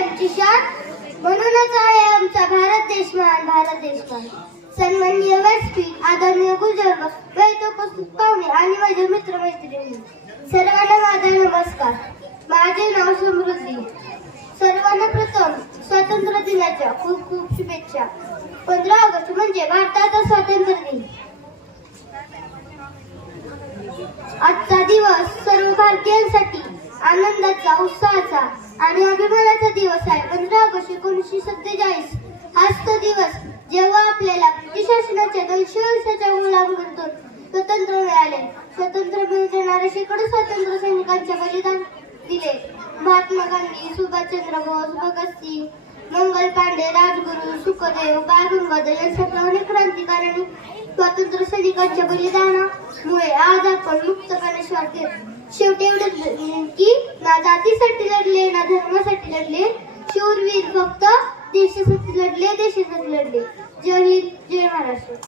आमची शान, म्हणूनच आहे आमचा भारत देश महान, भारत देश महान. सन्माननीय व्यासपीठ, आदरणीय गुरुजन, वेळेत उपस्थित पाहुणे आणि माझे मित्र मैत्रिणी, सर्वांना माझा नमस्कार. माझे नाव समृद्धी. सर्वांना प्रथम स्वातंत्र्य दिनाच्या खूप खूप शुभेच्छा. 15 ऑगस्ट म्हणजे भारताचा स्वातंत्र्य दिन. आजचा दिवस सर्व भारतीयांसाठी आनंदाचा, उत्साहाचा आणि अभिमानाचा दिवस आहे. 15 ऑगस्ट 1947 हाच तो दिवस जेव्हा आपल्याला ब्रिटिश शासनाच्या 200 वर्षाच्या गुलामगिरीतून स्वतंत्र मिळाले. स्वतंत्र मिळवणाऱ्या शेकडो स्वातंत्र्य सैनिकांचे बलिदान दिले. महात्मा गांधी, सुभाषचंद्र बोस, भगतसिंग, मंगल पांडे, राजगुरू, सुखदेव, बाळ गंगाधर यांसारख्या अनेक क्रांतिकारकांनी स्वातंत्र्य सैनिकांच्या बलिदानामुळे आज आपण मुक्तपणे श्वास घेतो. शेवटी एवढंच की ना जातीसाठी लढले, ना धर्मासाठी लढले, शूरवीर फक्त देशासाठी लढले, देशासाठी लढले. जय हिंद, जय महाराष्ट्र.